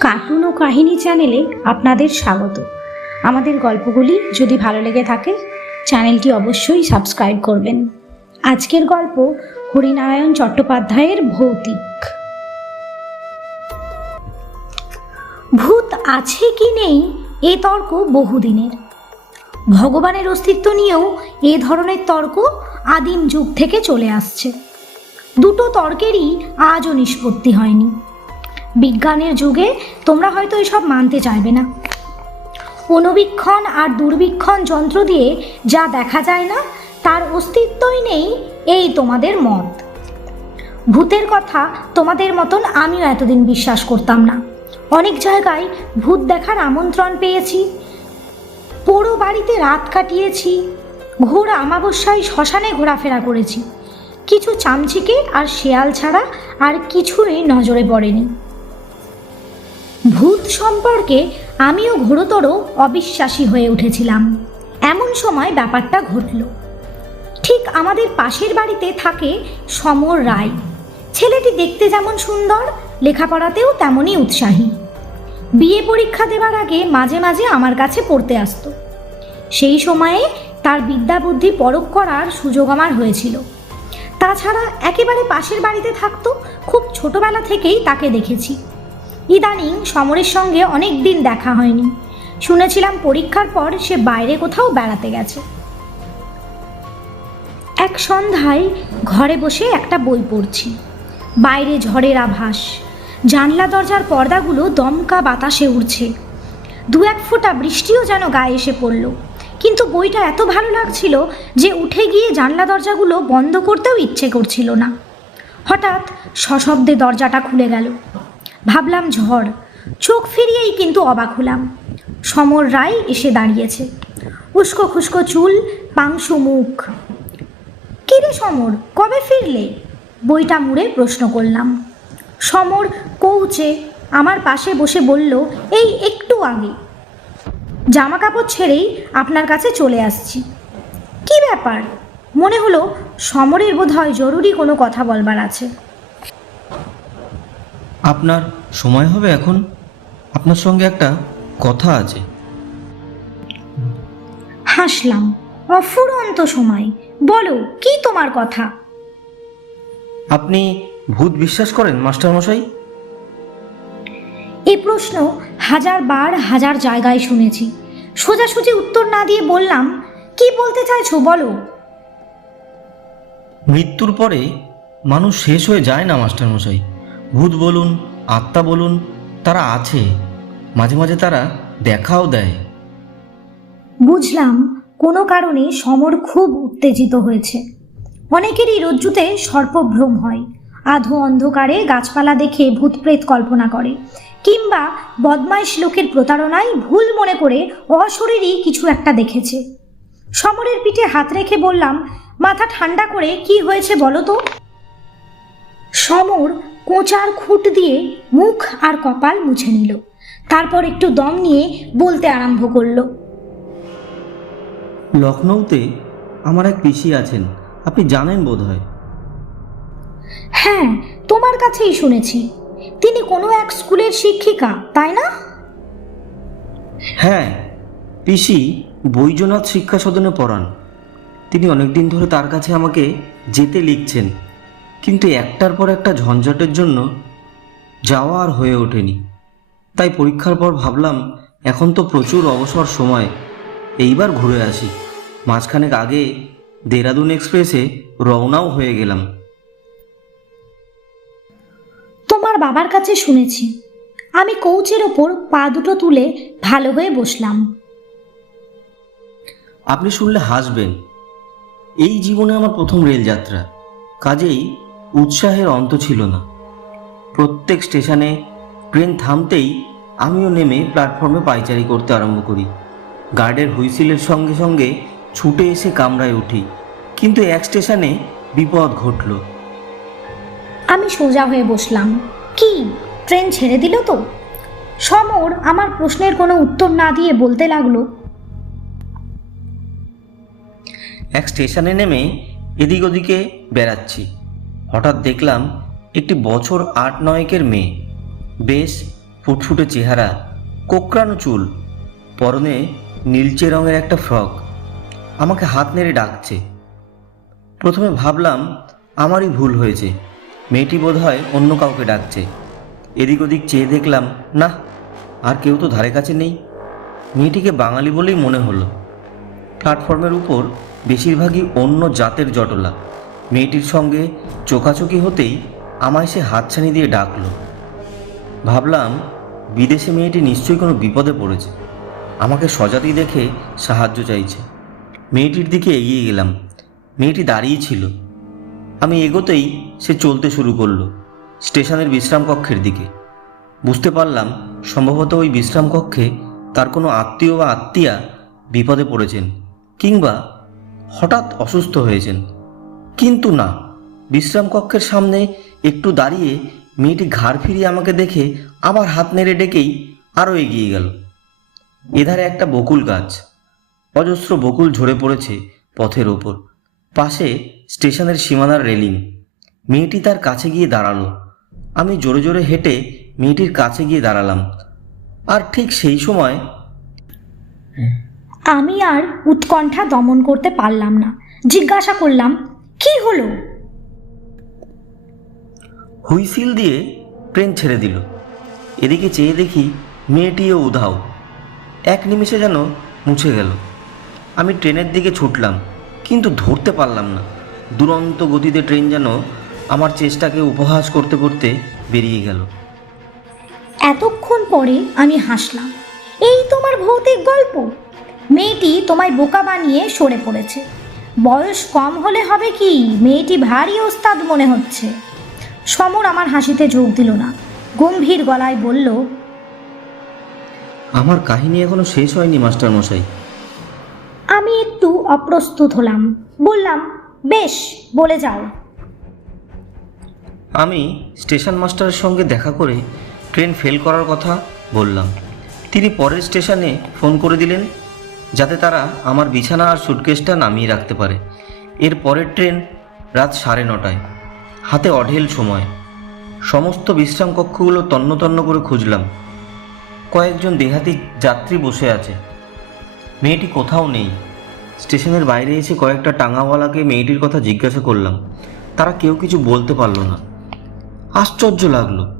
Cartoon ও কাহিনী চ্যানেলে আপনাদের স্বাগত। আমাদের গল্পগুলি যদি ভালো লেগে থাকে, চ্যানেলটি অবশ্যই সাবস্ক্রাইব করবেন। আজকের গল্প হরিনারায়ণ চট্টোপাধ্যায়ের ভৌতিক। ভূত আছে কি নেই এ তর্ক বহুদিনের। ভগবানের অস্তিত্ব নিয়েও এ ধরনের তর্ক আদিম যুগ থেকে চলে আসছে। দুটো তর্কেরই আজও নিষ্পত্তি হয়নি। বিজ্ঞানের যুগে তোমরা হয়তো এসব মানতে চাইবে না। অনুবীক্ষণ আর দুর্বীক্ষণ যন্ত্র দিয়ে যা দেখা যায় না, তার অস্তিত্বই নেই এই তোমাদের মত। ভূতের কথা তোমাদের মতন আমিও এতদিন বিশ্বাস করতাম না। অনেক জায়গায় ভূত দেখার আমন্ত্রণ পেয়েছি, পোড়ো বাড়িতে রাত কাটিয়েছি, ঘোর আমাবস্যায় শ্মশানে ঘোরাফেরা করেছি। কিছু চামচিকে আর শেয়াল ছাড়া আর কিছুই নজরে পড়েনি। ভূত সম্পর্কে আমিও ঘোরতর অবিশ্বাসী হয়ে উঠেছিলাম। এমন সময় ব্যাপারটা ঘটল। ঠিক আমাদের পাশের বাড়িতে থাকে সমর রায়। ছেলেটি দেখতে যেমন সুন্দর, লেখাপড়াতেও তেমনই উৎসাহী। বিয়ে পরীক্ষা দেওয়ার আগে মাঝে মাঝে আমার কাছে পড়তে আসত। সেই সময়ে তার বিদ্যাবুদ্ধি পরখ করার সুযোগ আমার হয়েছিল। তাছাড়া একেবারে পাশের বাড়িতে থাকতো, খুব ছোটবেলা থেকেই তাকে দেখেছি। ইদানিং সমরের সঙ্গে অনেক দিন দেখা হয়নি। শুনেছিলাম পরীক্ষার পর সে বাইরে কোথাও বেড়াতে গেছে। এক সন্ধ্যায় ঘরে বসে একটা বই পড়ছি। বাইরে ঝড়ের আভাস, জানলা দরজার পর্দাগুলো দমকা বাতাসে উড়ছে। দু এক ফোঁটা বৃষ্টিও যেন গায়ে এসে পড়ল, কিন্তু বইটা এত ভালো লাগছিল যে উঠে গিয়ে জানলা দরজাগুলো বন্ধ করতেও ইচ্ছে করছিল না। হঠাৎ সশব্দে দরজাটা খুলে গেল। ভাবলাম ঝড়। চোখ ফিরিয়েই কিন্তু অবাক হলাম। সমর রায় এসে দাঁড়িয়েছে। উস্কো খুস্কো চুল, পাংশু মুখ। কিরে সমর, কবে ফিরলে? বইটা মুড়ে প্রশ্ন করলাম। সমর কৌচে আমার পাশে বসে বলল, এই একটু আগে। জামা কাপড় ছেড়েই আপনার কাছে চলে আসছি। কি ব্যাপার? মনে হলো সমরের বোধহয় জরুরি কোনো কথা বলবার আছে। আপনার সময় হবে এখন? আপনার সঙ্গে একটা কথা আছে। হাসলাম। অফুরন্ত সময়। বলো কি তোমার কথা? আপনি ভূত বিশ্বাস করেন মাস্টারমশাই এই প্রশ্ন হাজার বার হাজার জায়গায় শুনেছি। সোজাসুজি উত্তর না দিয়ে বললাম কি বলতে চাইছো বলো? মৃত্যুর পরে মানুষ শেষ হয়ে যায় না মাস্টারমশাই ভূত বলুন, আত্মা বলুন, তারা আছে। মাঝে মাঝে তারা দেখাও দেয়। বুঝলাম, কোনো কারণে সমর খুব উত্তেজিত হয়েছে। অনেকেরই রজ্জুতে সর্পভ্রম হয়। আধো অন্ধকারে গাছপালা দেখে ভূতপ্রেত কল্পনা করে, কিংবা বদমাইশ লোকের প্রতারণায় ভুল মনে করে অশরীরই কিছু একটা দেখেছে। সমরের পিঠে হাত রেখে বললাম, মাথা ঠান্ডা করে কি হয়েছে বলো তো? সমর কোঁচার খুঁট দিয়ে মুখ আর কপাল মুছে নিল। তারপর একটু দম নিয়ে বলতে আরম্ভ করল লখনৌতে আমার এক পিসি আছেন আপনি জানেন বোধ হয় হ্যাঁ তোমার কাছেই শুনেছি। তিনি কোনো এক স্কুলের শিক্ষিকা তাই না? হ্যাঁ পিসি বৈজনাথ শিক্ষা সদনে পড়ান। তিনি অনেকদিন ধরে তার কাছে আমাকে যেতে লিখছেন। কিন্তু একটার পর একটা ঝঞ্ঝাটের জন্য যাওয়া আর হয়ে ওঠেনি। তাই পরীক্ষার পর ভাবলাম এখন তো প্রচুর অবসর সময় এইবার ঘুরে আসি। মাঝখানেক আগে দেরাদুন এক্সপ্রেসে রওনাও হয়ে গেলাম। তোমার বাবার কাছে শুনেছি। আমি কৌচের ওপর পা দুটো তুলে ভালো হয়ে বসলাম। আপনি শুনলে হাসবেন। এই জীবনে আমার প্রথম রেলযাত্রা। কাজেই উৎসাহের অন্ত ছিল না। প্রত্যেক স্টেশনে ট্রেন থামতেই আমিও নেমে প্ল্যাটফর্মে পাইচারি করতে আরম্ভ করি। গার্ডের হুইসিলের সঙ্গে সঙ্গে ছুটে এসে কামরায় উঠি কিন্তু এক স্টেশনে বিপদ ঘটল। আমি সোজা হয়ে বসলাম। কি? ট্রেন ছেড়ে দিল তো? সমর আমার প্রশ্নের কোনো উত্তর না দিয়ে বলতে লাগল। এক স্টেশনে নেমে এদিক ওদিকে বেড়াচ্ছি। হঠাৎ দেখলাম একটি বছর আট নয়েকের মেয়ে। বেশ ফুটফুটে চেহারা, কোকড়ানো চুল, পরনে নীলচে রঙের একটা ফ্রক। আমাকে হাত নেড়ে ডাকছে। প্রথমে ভাবলাম আমারই ভুল হয়েছে। মেয়েটি বোধহয় অন্য কাউকে ডাকছে। এদিক ওদিক চেয়ে দেখলাম না আর কেউ তো ধারে কাছে নেই। মেয়েটিকে বাঙালি বলেই মনে হলো। প্ল্যাটফর্মের উপর বেশিরভাগই অন্য জাতের জটলা। মেয়েটির সঙ্গে চোখাচোখি হতেই আমায় সে হাতছানি দিয়ে ডাকলো। ভাবলাম, বিদেশে মেয়েটি নিশ্চয়ই কোনো বিপদে পড়েছে। আমাকে সজাতি দেখে সাহায্য চাইছে। মেয়েটির দিকে এগিয়ে গেলাম। মেয়েটি দাঁড়িয়ে ছিল। আমি এগোতেই সে চলতে শুরু করল স্টেশনের বিশ্রাম কক্ষের দিকে। বুঝতে পারলাম, সম্ভবত ওই বিশ্রাম কক্ষে তার কোনো আত্মীয় বা আত্মীয়া বিপদে পড়েছেন কিংবা হঠাৎ অসুস্থ হয়েছেন। কিন্তু না। বিশ্রাম কক্ষের সামনে একটু দাঁড়িয়ে মেয়েটি ঘাড় ফিরিয়ে আমাকে দেখে আবার হাত নেড়ে ডেকেই আরও এগিয়ে গেল। এধারে একটা বকুল গাছ। অজস্র বকুল ঝরে পড়েছে পথের ওপর। পাশে স্টেশনের সীমানার রেলিং। মেয়েটি তার কাছে গিয়ে দাঁড়াল। আমি জোরে জোরে হেঁটে মেয়েটির কাছে গিয়ে দাঁড়ালাম। আর ঠিক সেই সময় আমি আর উৎকণ্ঠা দমন করতে পারলাম না। জিজ্ঞাসা করলাম কি হলো? হুইসিল দিয়ে ট্রেন ছেড়ে দিল। এদিকে চেয়ে দেখি মেয়েটিও উধাও। এক নিমিষে যেন মুছে গেল। আমি ট্রেনের দিকে ছুটলাম কিন্তু ধরতে পারলাম না। দুরন্ত গতিতে ট্রেন যেন আমার চেষ্টাকে উপহাস করতে করতে বেরিয়ে গেল। এতক্ষণ পরে আমি হাসলাম। এই তোমার ভৌতিক গল্প? মেয়েটি তোমায় বোকা বানিয়ে সরে পড়েছে। বয়স কম হলে হবে কি? মেয়েটি ভারী ওস্তাদ মনে হচ্ছে। সমর আমার হাসিতে যোগ দিল না। গম্ভীর গলায় বলল আমার কাহিনী এখনও শেষ হয়নি মাস্টার মশাই। আমি একটু অপ্রস্তুত হলাম। বললাম বেশ বলে যাও। আমি স্টেশন মাস্টারের সঙ্গে দেখা করে ট্রেন ফেল করার কথা বললাম। তিনি পরের স্টেশনে ফোন করে দিলেন যাতে তারা আমার বিছানা আর সুটকেসটা নামিয়ে রাখতে পারে। এর পরের ট্রেন রাত সাড়ে নটায়। হাতে অঢেল সময়। সমস্ত বিশ্রাম কক্ষগুলো তন্ন তন্ন করে খুঁজলাম। কয়েকজন দেহাতি যাত্রী বসে আছে। মেয়েটি কোথাও নেই। স্টেশনের বাইরে এসে কয়েকটা টাঙাওয়ালাকে মেয়েটির কথা জিজ্ঞাসা করলাম। তারা কেউ কিছু বলতে পারল না। আশ্চর্য লাগল।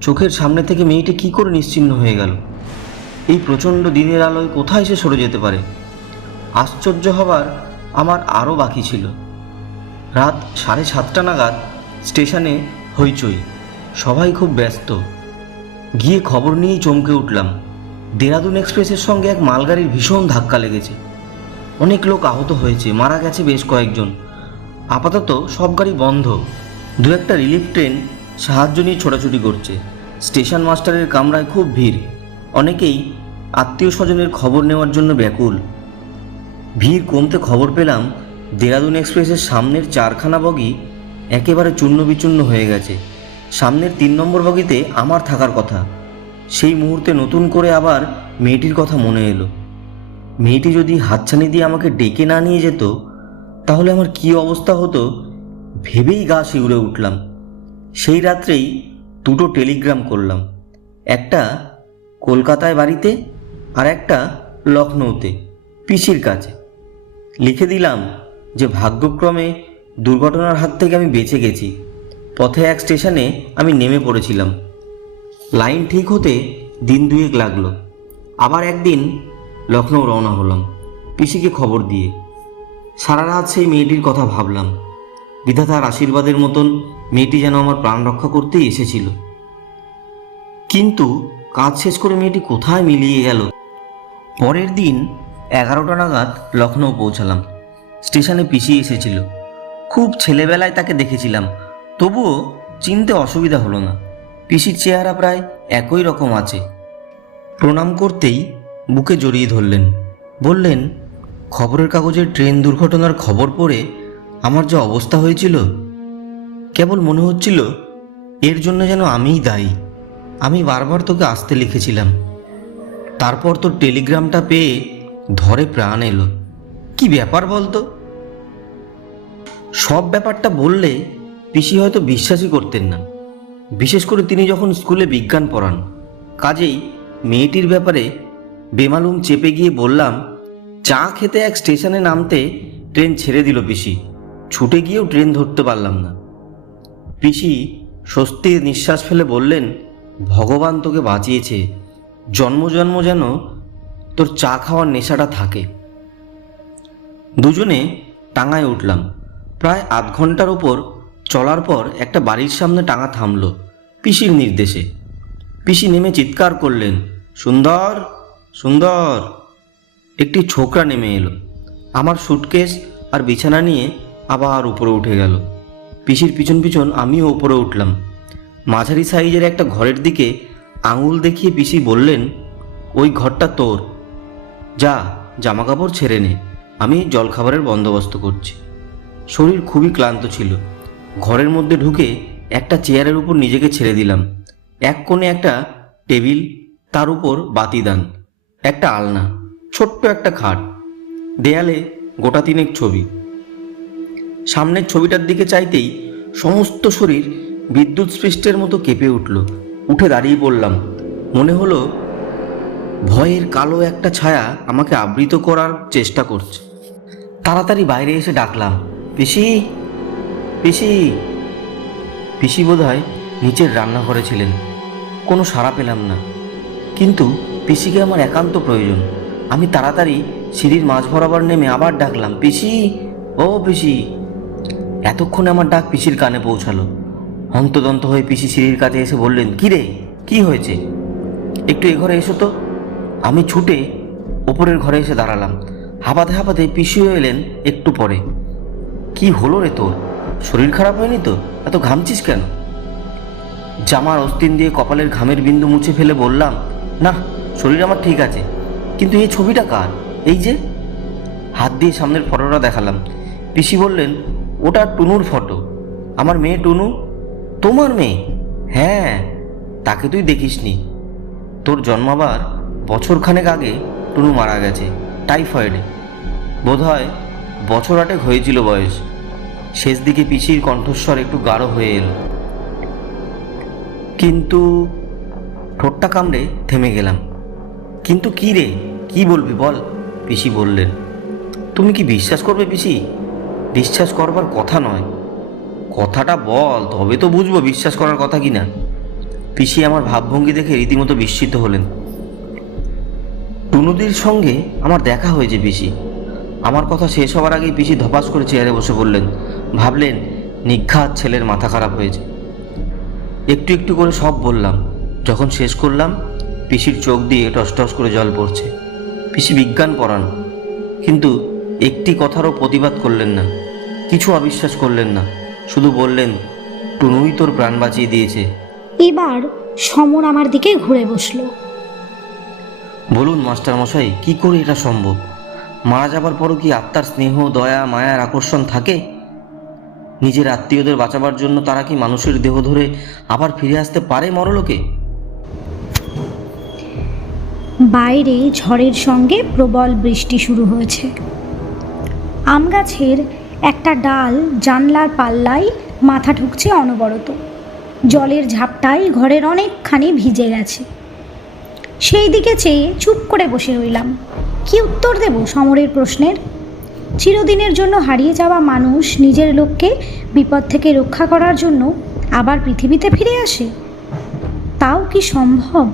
চোখের সামনে থেকে মেয়েটি কি করে নিশ্চিহ্ন হয়ে গেল। এই প্রচণ্ড দিনের আলোয় কোথায় সে সরে যেতে পারে? আশ্চর্য হবার আমার আরও বাকি ছিল। রাত সাড়ে সাতটা নাগাদ স্টেশনে হইচই। সবাই খুব ব্যস্ত। গিয়ে খবর নিয়েই চমকে উঠলাম। দেরাদুন এক্সপ্রেসের সঙ্গে এক মালগাড়ির ভীষণ ধাক্কা লেগেছে। অনেক লোক আহত হয়েছে, মারা গেছে বেশ কয়েকজন। আপাতত সব গাড়ি বন্ধ। দু একটা রিলিফ ট্রেন সাহায্য নিয়ে ছোটাছুটি করছে। স্টেশন মাস্টারের কামরায় খুব ভিড়। অনেকেই আত্মীয় স্বজনের খবর নেওয়ার জন্য ব্যাকুল। ভিড় কমতে খবর পেলাম, দেরাদুন এক্সপ্রেসের সামনের চারখানা বগি একেবারে চূর্ণ বিচূর্ণ হয়ে গেছে। সামনের তিন নম্বর বগিতে আমার থাকার কথা। সেই মুহূর্তে নতুন করে আবার মেয়েটির কথা মনে এলো। মেয়েটি যদি হাতছানি দিয়ে আমাকে ডেকে না নিয়ে যেত, তাহলে আমার কী অবস্থা হতো ভেবেই গা শিউরে উঠলাম। সেই রাত্রেই দুটো টেলিগ্রাম করলাম। একটা কলকাতায় বাড়িতে আর একটা লখনৌতে পিসির কাছে। লিখে দিলাম যে ভাগ্যক্রমে দুর্ঘটনার হাত থেকে আমি বেঁচে গেছি। পথে এক স্টেশনে আমি নেমে পড়েছিলাম। লাইন ঠিক হতে দিন দুয়েক লাগল। আবার একদিন লখনৌ রওনা হলাম, পিসিকে খবর দিয়ে। সারা রাত সেই মেয়েটির কথা ভাবলাম। বিধাতার আশীর্বাদের মতন মেয়েটি যেন আমার প্রাণ রক্ষা করতেই এসেছিল। কিন্তু কাজ শেষ করে মেয়েটি কোথায় মিলিয়ে গেল? পরের দিন এগারোটা নাগাদ লখনৌ পৌঁছালাম। স্টেশনে পিছিয়ে এসেছিল। খুব ছেলেবেলায় তাকে দেখেছিলাম। তবুও চিনতে অসুবিধা হলো না। পিসির চেহারা প্রায় একই রকম আছে। প্রণাম করতেই বুকে জড়িয়ে ধরলেন। বললেন, খবরের কাগজের ট্রেন দুর্ঘটনার খবর পড়ে আমার যে অবস্থা হয়েছিল, কেবল মনে হচ্ছিল এর জন্য যেন আমিই দায়ী। আমি বারবার তোকে আসতে লিখেছিলাম। তারপর তোর টেলিগ্রামটা পেয়ে ধরে প্রাণ এলো। কি ব্যাপার বলতো? সব ব্যাপারটা বললে পিসি হয়তো বিশ্বাসই করতেন না। বিশেষ করে তিনি যখন স্কুলে বিজ্ঞান পড়ান, কাজেই মেয়েটির ব্যাপারে বেমালুম চেপে গিয়ে বললাম, চা খেতে এক স্টেশনে নামতে ট্রেন ছেড়ে দিল পিসি। ছুটে গিয়েও ট্রেন ধরতে পারলাম না। পিসি স্বস্তির নিঃশ্বাস ফেলে বললেন ভগবান তোকে বাঁচিয়েছে। জন্ম জন্ম যেন তোর চা খাওয়ার নেশাটা থাকে। দুজনে টাঙায় উঠলাম। প্রায় আধ ঘণ্টার ওপর চলার পর একটা বাড়ির সামনে টাঙা থামল পিসির নির্দেশে। পিসি নেমে চিৎকার করলেন, সুন্দর সুন্দর। একটি ছোকরা নেমে এলো। আমার সুটকেস আর বিছানা নিয়ে আবার উপরে উঠে গেল। পিসির পিছন পিছন আমিও উপরে উঠলাম। মাঝারি সাইজের একটা ঘরের দিকে আঙুল দেখিয়ে পিসি বললেন, ওই ঘরটা তোর। যা জামা কাপড় ছেড়ে নে। আমি জলখাবারের বন্দোবস্ত করছি। শরীর খুবই ক্লান্ত ছিল। ঘরের মধ্যে ঢুকে একটা চেয়ারের উপর নিজেকে ছেড়ে দিলাম। এক কোণে একটা টেবিল, তার উপর বাতিদান, একটা আলনা, ছোট্ট একটা খাট, দেয়ালে গোটা তিনেক ছবি। সামনের ছবিটার দিকে চাইতেই সমস্ত শরীর বিদ্যুৎ স্পৃষ্টের মতো কেঁপে উঠল। উঠে দাঁড়িয়ে পড়লাম মনে হলো ভয়ের কালো একটা ছায়া আমাকে আবৃত করার চেষ্টা করছে। তাড়াতাড়ি বাইরে এসে ডাকলাম, পিসি পিসি। পিসি বোধহয় নিচের রান্নাঘরে ছিলেন, কোনো সাড়া পেলাম না। কিন্তু পিসিকে আমার একান্ত প্রয়োজন। আমি তাড়াতাড়ি সিঁড়ির মাঝ বরাবর নেমে আবার ডাকলাম, পিসি, ও পিসি। এতক্ষণে আমার ডাক পিসির কানে পৌঁছালো। হন্তদন্ত হয়ে পিসি সিঁড়ির কাছে এসে বললেন, কি রে? কি হয়েছে? একটু এ ঘরে এসো তো। আমি ছুটে ওপরের ঘরে এসে দাঁড়ালাম। হাঁপাতে হাঁপাতে পিসিও এলেন একটু পরে। কি হলো রে তোর? শরীর খারাপ হয়নি তো? এত ঘামছিস কেন? জামার অস্তিন দিয়ে কপালের ঘামের বিন্দু মুছে ফেলে বললাম, না, শরীর আমার ঠিক আছে, কিন্তু এই ছবিটা কার? এই যে? হাত দিয়ে সামনের ফটোটা দেখালাম। পিসি বললেন, ওটা টুনুর ফটো। আমার মেয়ে টুনু তোমার মেয়ে? হ্যাঁ তাকে তুই দেখিসনি। তোর জন্মাবার বছরখানেক আগে টুনু মারা গেছে, টাইফয়েডে। বোধহয় বছর আটেক হয়েছিল বয়স। শেষ দিকে পিসির কণ্ঠস্বর একটু গাঢ় হয়ে এলো। কিন্তু ঠোঁটটা কামড়ে থেমে গেলাম। কিন্তু কি রে, কি বলবি বল? পিসি বললেন। তুমি কি বিশ্বাস করবে পিসি? বিশ্বাস করবার কথা নয়। কথাটা বল, তবে তো বুঝব বিশ্বাস করার কথা কি না। পিসি আমার ভাবভঙ্গি দেখে রীতিমতো বিস্মিত হলেন। টুনুদির সঙ্গে আমার দেখা হয়েছে, পিসি। আমার কথা শেষ হওয়ার আগেই পিসি ধপাস করে চেয়ারে বসে পড়লেন। ভাবলেন নিঘাত ছেলের মাথা খারাপ হয়েছে। একটু একটু করে সব বললাম। যখন শেষ করলাম, পিসির চোখ দিয়ে টস টস করে জল পড়ছে। পিসি বিজ্ঞান পড়ান, কিন্তু একটি কথারও প্রতিবাদ করলেন না। কিছু অবিশ্বাস করলেন না। শুধু বললেন টুনুই তোর প্রাণ বাঁচিয়ে দিয়েছে। এবার সমর আমার দিকে ঘুরে বসল। বলুন মাস্টার মশাই কি করে এটা সম্ভব? মারা যাবার পরও কি আত্মার স্নেহ দয়া মায়ার আকর্ষণ থাকে? নিজের আত্মীয়দের বাঁচাবার জন্য তারা কি মানুষের দেহ ধরে আবার ফিরে আসতে পারে মরলোকে? বাইরে ঝড়ের সঙ্গে প্রবল বৃষ্টি শুরু হয়েছে। আম গাছের একটা ডাল জানলার পাল্লায় মাথা ঠুকছে অনবরত। জলের ঝাপটায় ঘরের অনেকখানি ভিজে গেছে। সেই দিকে চেয়ে চুপ করে বসে রইলাম। কি উত্তর দেব সমরের প্রশ্নের? চিরদিনের জন্য হারিয়ে যাওয়া মানুষ নিজের লোককে বিপদ থেকে রক্ষা করার জন্য আবার পৃথিবীতে ফিরে আসে? তাও কি সম্ভব?